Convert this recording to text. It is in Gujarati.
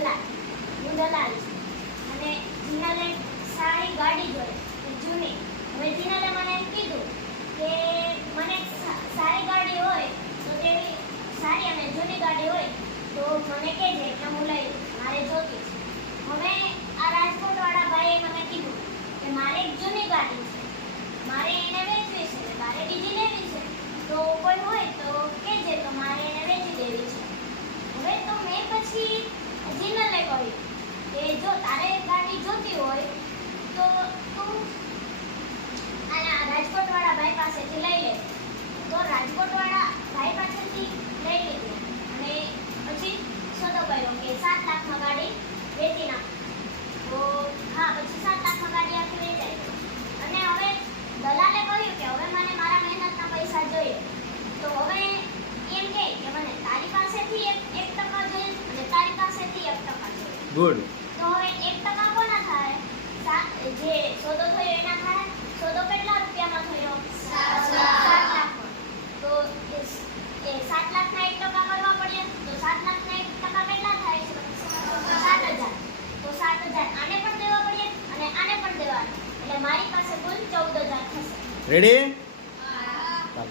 દલાલ, હું દલાલ છું. અને જીનાલે સારી ગાડી જોઈએ જૂની. હવે જીનાલે મને એમ કીધું કે મને સારી ગાડી હોય તો તેવી સારી અને જૂની ગાડી હોય તો મને કહેજે એટલે હું લઈ લઉં, મારે જોતી છે. હવે આ રાજકોટવાળા ભાઈએ મને કીધું કે મારે એક જૂની ગાડી છે, મારે એને વેચવી છે, મારે બીજી લેવી છે, તો કોઈ હોય તો કહેજે તો મારે એને વેચી દેવી છે. હવે તો મેં પછી જીનલને કહ્યું કે જો તારે ગાડી જોતી હોય તો તું આના રાજકોટવાળા ભાઈ પાસેથી લઈ લે. તો રાજકોટવાળા ભાઈ પાસેથી લઈ લીધી અને પછી સોદો કર્યો કે 7 લાખમાં ગાડી વેચી નાખ. તો હા, પછી 7 લાખમાં ગાડી આખી વેચાઈ. અને હવે દલાલે કહ્યું કે હવે મને મારા મહેનતના પૈસા જોઈએ. તો હવે એમ કહે કે મને તારી પાસેથી 1% જોઈએ અને તારી પાસેથી 1% જોઈએ. ગુડ. તો હવે 1% કોના થાય? જે સોદો થયો એના થાય. સોદો કેટલા રૂપિયામાં થયો? 7 લાખનો. તો એ 7 લાખના 1% કરવા પડે તો 7 લાખના 1% કેટલા થાય છે? 7,000. તો 7,000 આને પણ દેવા પડે અને આને પણ દેવા. એટલે મારી પાસે કુલ 14,000 થશે. રેડી? હા.